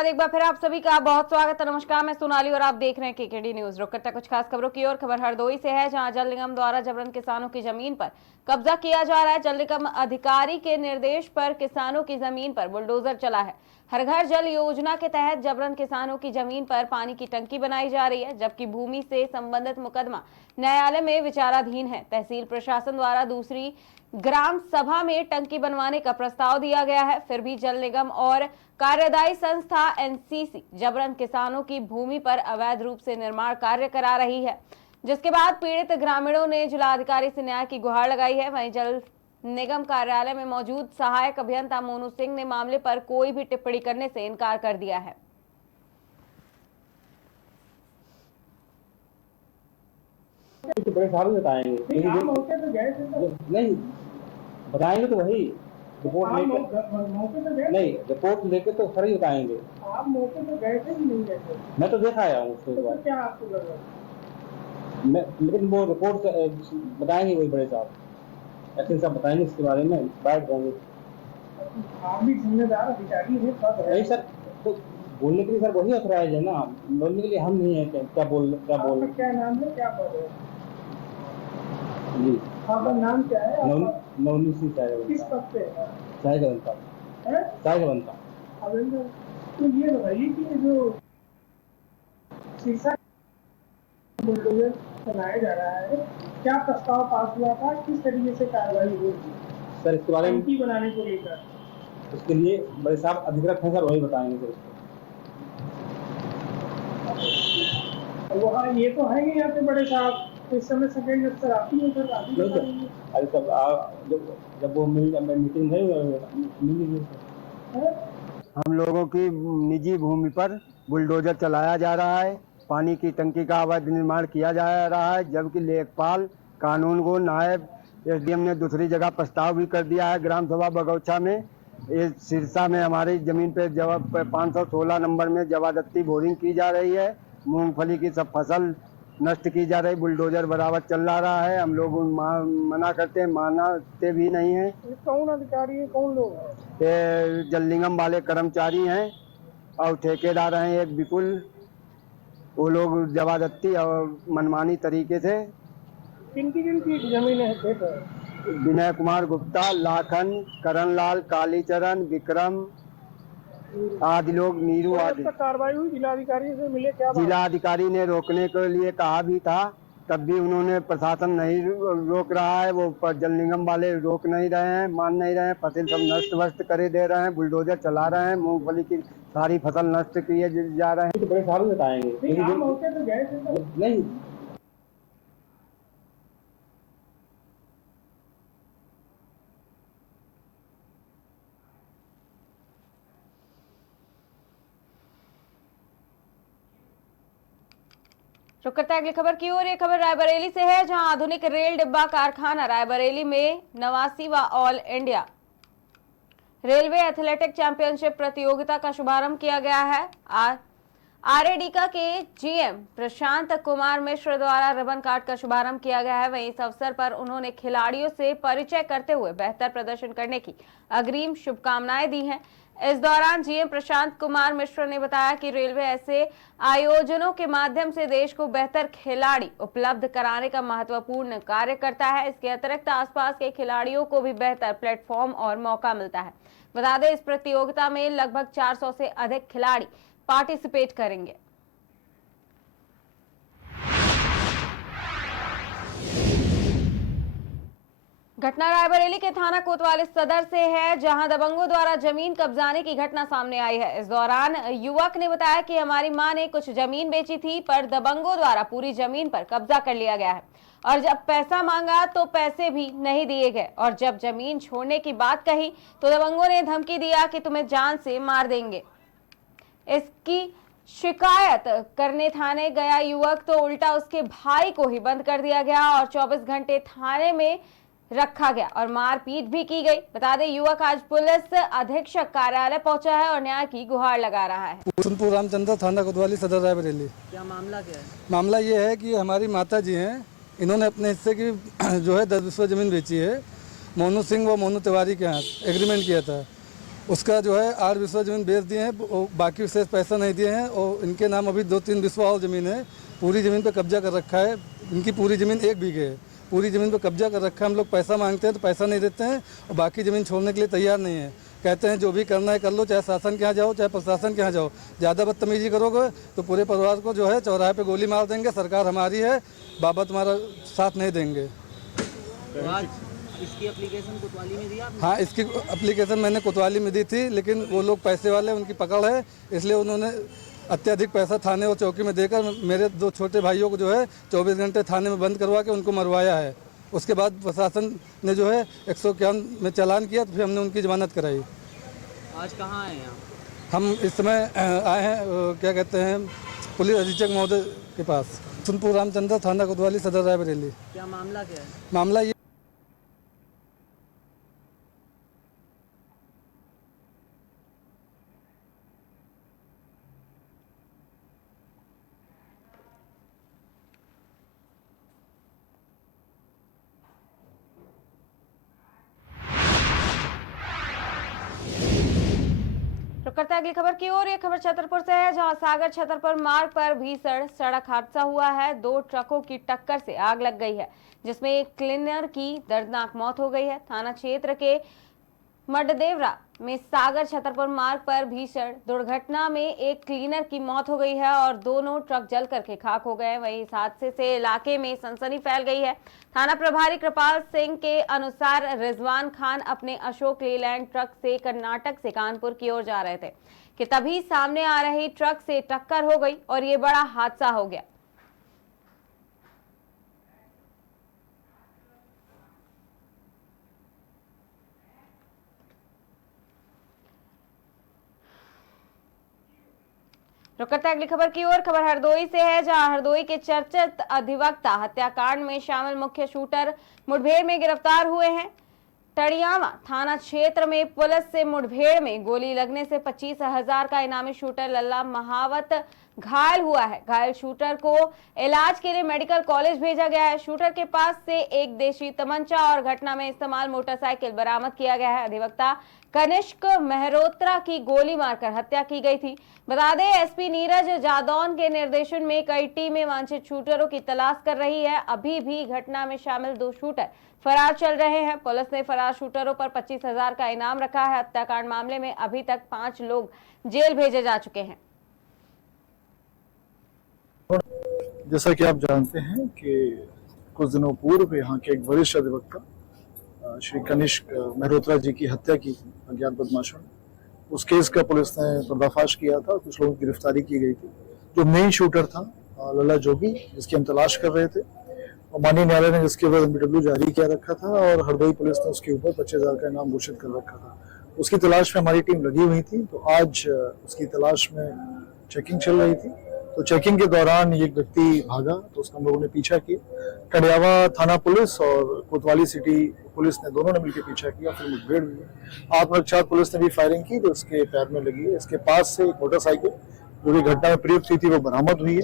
बाद एक बार फिर आप सभी का बहुत स्वागत है। नमस्कार, मैं सोनाली और आप देख रहे हैं केकेडी न्यूज। रुक करते कुछ खास खबरों की ओर। खबर हरदोई से है, जहां जल निगम द्वारा जबरन किसानों की जमीन पर कब्जा किया जा रहा है। जल निगम अधिकारी के निर्देश पर किसानों की जमीन पर बुलडोजर चला है। हर घर जल योजना के तहत जबरन किसानों की जमीन पर पानी की टंकी बनाई जा रही है, जबकि भूमि से संबंधित मुकदमा न्यायालय में विचाराधीन है। तहसील प्रशासन द्वारा दूसरी ग्राम सभा में टंकी बनवाने का प्रस्ताव दिया गया है, फिर भी जल निगम और कार्यदायी संस्था एनसीसी जबरन किसानों की भूमि पर अवैध रूप से निर्माण कार्य करा रही है, जिसके बाद पीड़ित ग्रामीणों ने जिलाधिकारी से न्याय की गुहार लगाई है। वहीं जल निगम कार्यालय में मौजूद सहायक अभियंता मोनू सिंह ने मामले पर कोई भी टिप्पणी करने से इनकार कर दिया है। तो बड़े साल बताएंगे मौके पे गए थे तो नहीं बताएंगे तो वही रिपोर्ट लेकर नहीं रिपोर्ट लेके तो सर ही बताएंगे। आप मौके पे गए थे कि नहीं गए थे? मैं तो देखा आया हूँ उसके बाद। क्या आपको लग रहा है? मैं लेकिन वो रिपोर्ट बताएंगे वही बड़े साहब ऐसे सब बताएंगे इसके बारे में बैठ जाएंगे। आप भी जिम्मेदार अधिकारी हैं सब नहीं सर, तो बोलने के लिए सर वही ऑथराइज है ना, बोलने के लिए हम नहीं है। क्या बोल क्या नाम है, क्या बोल रहे हैं जी? आपका नाम क्या है? नवनी सिंह साहेब। किस पद पे है? साहेब बनता है, साहेब बनता। तो ये बताइए कि जो शीशा बुलडोजर बनाया जा रहा है, क्या प्रस्ताव पास हुआ था, किस तरीके से कार्रवाई हुई थी सर इसके बारे में बनाने को लेकर? उसके लिए बड़े साहब अधिकृत हैं सर, वही बताएंगे सर उसको। वहाँ ये तो है यहाँ पे बड़े साहब इस समय सेकेंड अफसर आती है सर, आती है अरे सब जब वो मीटिंग है मिलेंगे। हम लोगों की निजी भूमि पर बुलडोजर चलाया जा रहा है, पानी की टंकी का अवैध निर्माण किया जा रहा है, जबकि लेखपाल कानून को नायब एसडीएम ने दूसरी जगह प्रस्ताव भी कर दिया है। ग्राम सभा बगौछा में ये सिरसा में हमारी जमीन पे 516 नंबर में जबरदस्ती बोरिंग की जा रही है, मूंगफली की सब फसल नष्ट की जा रही, बुलडोजर बराबर चल रहा है। हम लोग मना करते हैं, मानते भी नहीं है। कौन अधिकारी है, कौन लोग हैं? ये जल निगम वाले कर्मचारी हैं और ठेकेदार हैं एक विपुल, वो लोग जबरदस्ती और मनमानी तरीके से। किनकी जमीन है खेत है? विनय कुमार गुप्ता, लाखन, करणलाल, कालीचरण, विक्रम आदि लोग, नीरू आदि। कार्रवाई हुई जिलाधिकारी से मिले क्या? जिलाधिकारी ने रोकने के लिए कहा भी था, तब भी उन्होंने प्रशासन नहीं रोक रहा है। वो जल निगम वाले रोक नहीं रहे हैं, मान नहीं रहे हैं। फसल सब नष्ट वष्ट करे दे रहे हैं, बुलडोजर चला रहे हैं, मूंगफली की सारी फसल नष्ट किए जा रहे हैं। तो बड़े साल बताएंगे मौके पे गए थे तो नहीं रुक करते हैं अगली खबर की ओर। ये खबर रायबरेली से है, जहां आधुनिक रेल डिब्बा कारखाना रायबरेली में 89वां all India railway athletic championship प्रतियोगिता का शुभारंभ किया गया है। आरएडीका के जीएम प्रशांत कुमार मिश्र द्वारा रिबन काट का शुभारंभ किया गया है। वहीं इस अवसर पर उन्होंने खिलाड़ियों से परिचय करते हुए बेहतर प्रदर्शन करने की अग्रिम शुभकामनाएं दी हैं। इस दौरान जीएम प्रशांत कुमार मिश्र ने बताया कि रेलवे ऐसे आयोजनों के माध्यम से देश को बेहतर खिलाड़ी उपलब्ध कराने का महत्वपूर्ण कार्य करता है। इसके अतिरिक्त आसपास के खिलाड़ियों को भी बेहतर प्लेटफॉर्म और मौका मिलता है। बता दें, इस प्रतियोगिता में लगभग 400 से अधिक खिलाड़ी पार्टिसिपेट करेंगे। घटना रायबरेली के थाना कोतवाली सदर से है, जहां दबंगों द्वारा जमीन कब्जाने की घटना सामने आई है। इस दौरान युवक ने बताया कि हमारी मां ने कुछ जमीन बेची थी, पर दबंगों द्वारा पूरी जमीन पर कब्जा कर लिया गया है और जब पैसा मांगा तो पैसे भी नहीं दिए गए और जब जमीन छोड़ने की बात कही तो दबंगों ने धमकी दिया कि तुम्हें जान से मार देंगे। इसकी शिकायत करने थाने गया युवक तो उल्टा उसके भाई को ही बंद कर दिया गया और 24 घंटे थाने में रखा गया और मारपीट भी की गई। बता दें, युवक आज पुलिस अधीक्षक कार्यालय पहुंचा है और न्याय की गुहार लगा रहा है। कुसुमपुर रामचंद्र, थाना कोतवाली, सदर रायबरेली। क्या मामला क्या है? मामला ये है कि हमारी माता जी हैं, इन्होंने अपने हिस्से की जो है 10 बिस्वा ज़मीन बेची है मोनू सिंह व मोनू तिवारी के हाथ एग्रीमेंट किया था। उसका जो है 8 बिस्वा ज़मीन बेच दिए हैं, बाकी शेष पैसा नहीं दिए हैं और इनके नाम अभी 2-3 बिस्वा और ज़मीन है। पूरी ज़मीन पे कब्जा कर रखा है, इनकी पूरी ज़मीन 1 बीघे है, पूरी ज़मीन पे कब्जा कर रखा है। हम लोग पैसा मांगते हैं तो पैसा नहीं देते हैं और बाकी ज़मीन छोड़ने के लिए तैयार नहीं है। कहते हैं जो भी करना है कर लो, चाहे शासन के यहाँ जाओ चाहे प्रशासन के यहाँ जाओ, ज़्यादा बदतमीजी करोगे तो पूरे परिवार को जो है चौराहे पे गोली मार देंगे। सरकार हमारी है, बाबा तुम्हारा साथ नहीं देंगे। तो आज इसकी एप्लीकेशन कोतवाली में दी आपने? हाँ, इसकी एप्लीकेशन मैंने कोतवाली में दी थी, लेकिन वो लोग पैसे वाले, उनकी पकड़ है, इसलिए उन्होंने अत्यधिक पैसा थाने और चौकी में देकर मेरे 2 छोटे भाइयों को जो है 24 घंटे थाने में बंद करवा के उनको मरवाया है। उसके बाद प्रशासन ने जो है 151 में चालान किया तो फिर हमने उनकी जमानत कराई। आज कहाँ आए हैं आप? हम इस समय आए हैं क्या कहते हैं पुलिस अधीक्षक महोदय के पास, सुनपुर रामचंद्र, थाना कोतवाली, सदर रायबरेली। क्या मामला क्या है? मामला ये रुक करते हैं अगली खबर की ओर। ये खबर छतरपुर से है, जहां सागर छतरपुर मार्ग पर भीषण सड़क हादसा हुआ है। 2 ट्रकों की टक्कर से आग लग गई है, जिसमें एक क्लीनर की दर्दनाक मौत हो गई है। थाना क्षेत्र के मडदेवरा में सागर छतरपुर मार्ग पर भीषण दुर्घटना में एक क्लीनर की मौत हो गई है और दोनों ट्रक जल करके खाक हो गए। वहीं इस हादसे से इलाके में सनसनी फैल गई है। थाना प्रभारी कृपाल सिंह के अनुसार रिजवान खान अपने अशोक लेलैंड ट्रक से कर्नाटक से कानपुर की ओर जा रहे थे कि तभी सामने आ रही ट्रक से टक्कर हो गई और ये बड़ा हादसा हो गया। रुक करते हैं अगली खबर की ओर। खबर हरदोई से है, जहां हरदोई के चर्चित अधिवक्ता हत्याकांड में शामिल मुख्य शूटर मुठभेड़ में गिरफ्तार हुए हैं। टड़ियावा थाना क्षेत्र में पुलिस से मुठभेड़ में गोली लगने से 25,000 का इनामी शूटर लल्ला महावत घायल हुआ है। घायल शूटर को इलाज के लिए मेडिकल कॉलेज भेजा गया है। शूटर के पास से एक देशी तमंचा और घटना में इस्तेमाल मोटरसाइकिल बरामद किया गया है। अधिवक्ता कनिष्क मेहरोत्रा की गोली मारकर हत्या की गई थी। बता दें, एसपी नीरज जादौन के निर्देशन में कई टीमें वांछित शूटरों की तलाश कर रही है। अभी भी घटना में शामिल 2 शूटर फरार चल रहे हैं। पुलिस ने फरार शूटरों पर 25,000 का इनाम रखा है। हत्याकांड मामले में अभी तक 5 लोग जेल भेजे जा चुके हैं। जैसा कि आप जानते हैं कि कुछ दिनों पूर्व यहाँ के एक वरिष्ठ अधिवक्ता श्री कनिष्क मेहरोत्रा जी की हत्या की थी अज्ञात बदमाशों ने। उस केस का पुलिस ने पर्दाफाश किया था, कुछ लोगों की गिरफ्तारी की गई थी। जो मेन शूटर था लल्ला जोगी, जिसकी हम तलाश कर रहे थे, और माननीय न्यायालय ने जिसके ऊपर एमपीडब्ल्यू जारी किया रखा था और हरदोई पुलिस ने उसके ऊपर 25,000 का इनाम घोषित कर रखा था। उसकी तलाश में हमारी टीम लगी हुई थी। तो आज उसकी तलाश में चेकिंग चल रही थी, तो चेकिंग के दौरान ये व्यक्ति भागा, तो उसका हम लोगों ने पीछा किया। कड़ियावा थाना पुलिस और कोतवाली सिटी पुलिस ने दोनों ने मिलकर पीछा किया, फिर मुठभेड़ हुई। आत्मरक्षा पुलिस ने भी फायरिंग की तो उसके पैर में लगी है। इसके पास से एक मोटरसाइकिल जो कि घटना में प्रयुक्त हुई थी वो बरामद हुई है।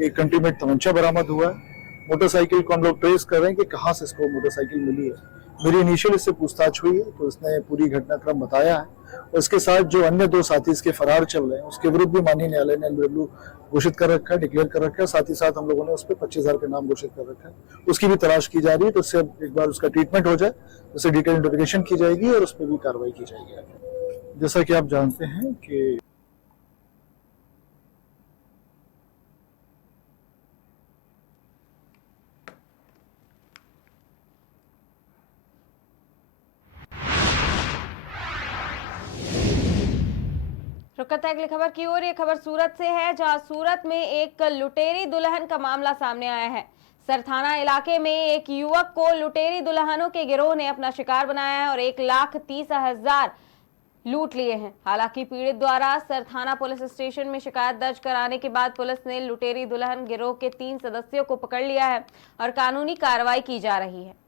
एक कंटीमेंट तमंचा बरामद हुआ है। मोटरसाइकिल को हम लोग ट्रेस कर रहे हैं कि कहाँ से इसको मोटरसाइकिल मिली है। मेरी इनिशियल इससे पूछताछ हुई है तो इसने पूरी घटनाक्रम बताया है। और इसके साथ जो अन्य 2 साथी इसके फरार चल रहे हैं, उसके विरुद्ध भी माननीय न्यायालय ने एमपीडब्ल्यू घोषित कर रखा है, डिक्लेयर कर रखा है। साथ ही साथ हम लोगों ने उस पर 25,000 का नाम घोषित कर रखा है। उसकी भी तलाश की जा रही है, तो उससे एक बार उसका ट्रीटमेंट हो जाए, उससे डिटेल इन्वेस्टिगेशन की जाएगी और उस पर भी कार्रवाई की जाएगी। जैसा कि आप जानते हैं कि रुक करते हैं अगली खबर की ओर। ये खबर सूरत से है, जहां सूरत में एक लुटेरी दुल्हन का मामला सामने आया है। सरथाना इलाके में एक युवक को लुटेरी दुल्हनों के गिरोह ने अपना शिकार बनाया है और 1,30,000 लूट लिए हैं। हालांकि पीड़ित द्वारा सरथाना पुलिस स्टेशन में शिकायत दर्ज कराने के बाद पुलिस ने लुटेरी दुल्हन गिरोह के 3 सदस्यों को पकड़ लिया है और कानूनी कार्रवाई की जा रही है।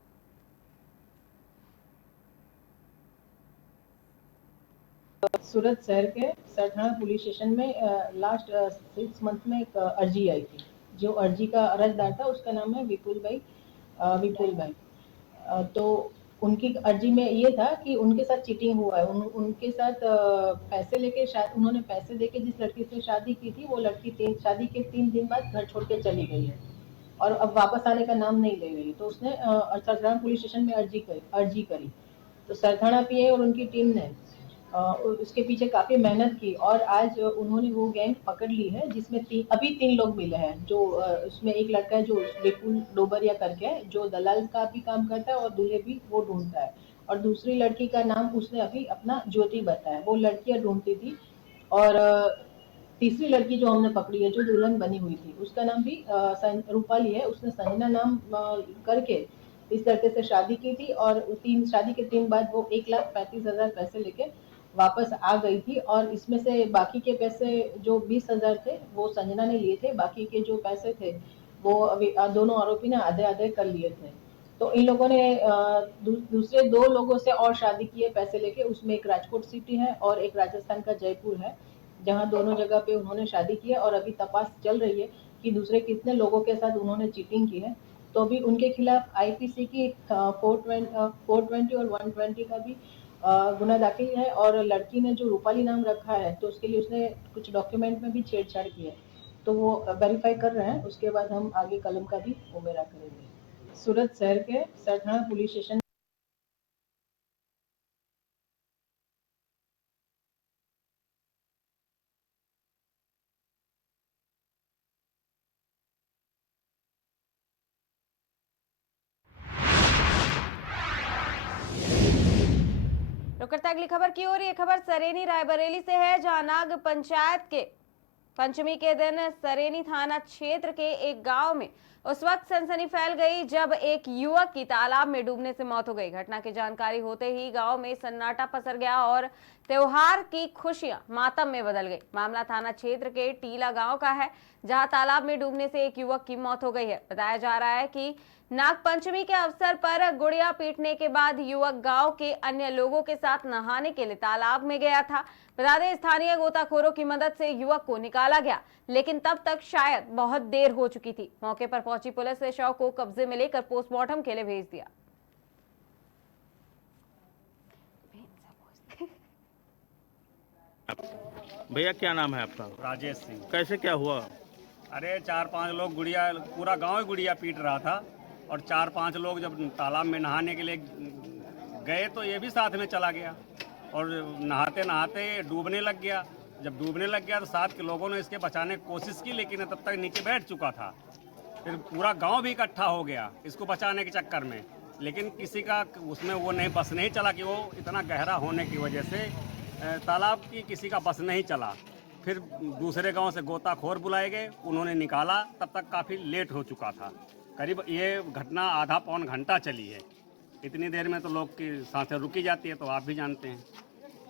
सूरत शहर के सरथाना पुलिस स्टेशन में लास्ट 6 मंथ में एक अर्जी आई थी। जो अर्जी का अर्जदार था उसका नाम है विपुल भाई। तो उनकी अर्जी में ये था कि उनके साथ चीटिंग हुआ है, उनके साथ पैसे लेके उन्होंने पैसे देके जिस लड़की से शादी की थी वो लड़की शादी के 3 दिन बाद घर छोड़ के चली गई है और अब वापस आने का नाम नहीं ले रही। तो उसने सरथाना पुलिस स्टेशन में अर्जी करी। तो सरथाना पीए और उनकी टीम ने उसके पीछे काफी मेहनत की और आज उन्होंने वो गैंग पकड़ ली है, जिसमें अभी 3 लोग मिले हैं। जो उसमें एक लड़का है जो विपुल डोबरिया करके है, जो दलाल का भी काम करता है और दूल्हे भी वो ढूंढता है। और दूसरी लड़की का नाम उसने अभी अपना ज्योति बताया, वो लड़कियां ढूंढती थी। और तीसरी लड़की जो हमने पकड़ी है जो दुल्हन बनी हुई थी, उसका नाम भी रूपाली है। उसने संजना नाम करके इस लड़के से शादी की थी और शादी के 3 बाद वो 1,35,000 पैसे लेके वापस आ गई थी। और इसमें से बाकी के पैसे जो 20,000 थे वो संजना ने लिए थे, बाकी के जो पैसे थे वो अभी दोनों आरोपी ने आधे आधे कर लिए थे। तो इन लोगों ने दूसरे 2 लोगों से और शादी की है पैसे लेके, उसमें एक राजकोट सिटी है और एक राजस्थान का जयपुर है, जहां दोनों जगह पे उन्होंने शादी की है। और अभी तपास चल रही है कि दूसरे कितने लोगों के साथ उन्होंने चीटिंग की है। तो अभी उनके खिलाफ आईपीसी की 420 और 120 का भी गुना दाखिल है। और लड़की ने जो रूपाली नाम रखा है तो उसके लिए उसने कुछ डॉक्यूमेंट में भी छेड़छाड़ की है, तो वो वेरीफाई कर रहे हैं। उसके बाद हम आगे कलम का भी उमेरा करेंगे। सूरत शहर के सरथाना पुलिस स्टेशन रुक करते हैं अगली खबर की ओर। ये खबर सरेनी रायबरेली से है, जहां नाग पंचायत के पंचमी के दिन सरेनी थाना क्षेत्र के एक गांव में उस वक्त सनसनी फैल गई जब एक युवक की तालाब में डूबने से मौत हो गई। घटना की जानकारी होते ही गांव में सन्नाटा पसर गया और त्योहार की खुशियां मातम में बदल गई। मामला थाना क्षेत्र के टीला गांव का है, जहां तालाब में डूबने से एक युवक की मौत हो गई है। बताया जा रहा है कि नागपंचमी के अवसर पर गुड़िया पीटने के बाद युवक गांव के अन्य लोगों के साथ नहाने के लिए तालाब में गया था। बता दें, स्थानीय गोताखोरों की मदद से युवक को निकाला गया, लेकिन तब तक शायद बहुत देर हो चुकी थी। मौके पर पहुंची पुलिस ने शव को कब्जे में लेकर पोस्टमार्टम के लिए भेज दिया। भैया क्या नाम है आपका? राजेश सिंह। कैसे क्या हुआ? अरे 4-5 लोग गुड़िया, पूरा गांव ही गुड़िया पीट रहा था और 4-5 लोग जब तालाब में नहाने के लिए गए तो ये भी साथ में चला गया और नहाते नहाते डूबने लग गया। जब डूबने लग गया तो साथ के लोगों ने इसके बचाने की कोशिश की, लेकिन तब तक नीचे बैठ चुका था। फिर पूरा गांव भी इकट्ठा हो गया इसको बचाने के चक्कर में, लेकिन किसी का उसमें वो नहीं बस नहीं चला कि वो इतना गहरा होने की वजह से तालाब की किसी का बस नहीं चला। फिर दूसरे गांव से गोताखोर बुलाए गए, उन्होंने निकाला, तब तक काफ़ी लेट हो चुका था। करीब ये घटना आधा पौन घंटा चली है। इतनी देर में तो लोग की सांसें रुकी जाती है, तो आप भी जानते हैं।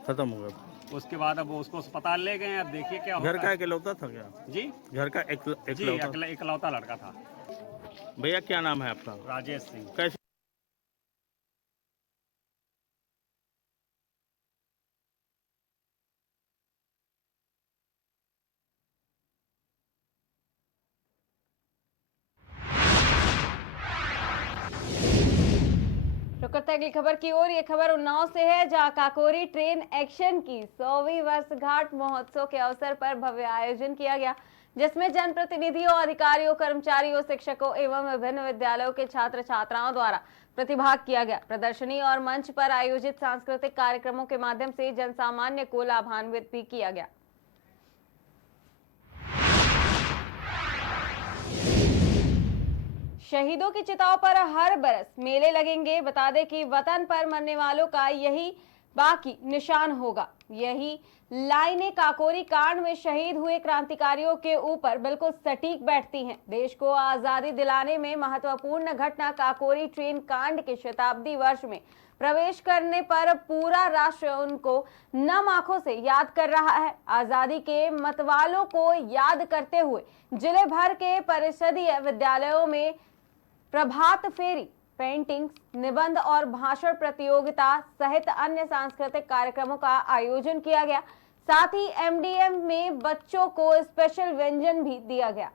खत्म हो गया। उसके बाद अब उसको अस्पताल ले गए। अब देखिए क्या होता घर का है। इकलौता था क्या? जी, घर का इकलौता लड़का था। भैया क्या नाम है आपका? राजेश सिंह। कैसे? रुक करते हैं अगली खबर की ओर। ये खबर उन्नाव से है, जहां काकोरी ट्रेन एक्शन की 100वीं वर्षगांठ महोत्सव के अवसर पर भव्य आयोजन किया गया, जिसमें जनप्रतिनिधियों, अधिकारियों, कर्मचारियों, शिक्षकों एवं विभिन्न विद्यालयों के छात्र छात्राओं द्वारा प्रतिभाग किया गया। प्रदर्शनी और मंच पर आयोजित सांस्कृतिक कार्यक्रमों के माध्यम से जनसामान्य को लाभान्वित भी किया गया। शहीदों की चिताओं पर हर बरस मेले लगेंगे। बता दें कि वतन पर मरने वालों का यही बाकी निशान होगा। यही लाइनें काकोरी कांड में शहीद हुए क्रांतिकारियों के ऊपर बिल्कुल सटीक बैठती हैं। देश को आजादी दिलाने में महत्वपूर्ण घटना काकोरी ट्रेन कांड के शताब्दी वर्ष में प्रवेश करने पर पूरा राष्ट्र उनको नम आंखों से याद कर रहा है। आजादी के मतवालों को याद करते हुए जिले भर के परिषदीय विद्यालयों में प्रभात फेरी, पेंटिंग, निबंध और भाषण प्रतियोगिता सहित अन्य सांस्कृतिक कार्यक्रमों का आयोजन किया गया। साथ ही एमडीएम में बच्चों को स्पेशल व्यंजन भी दिया गया।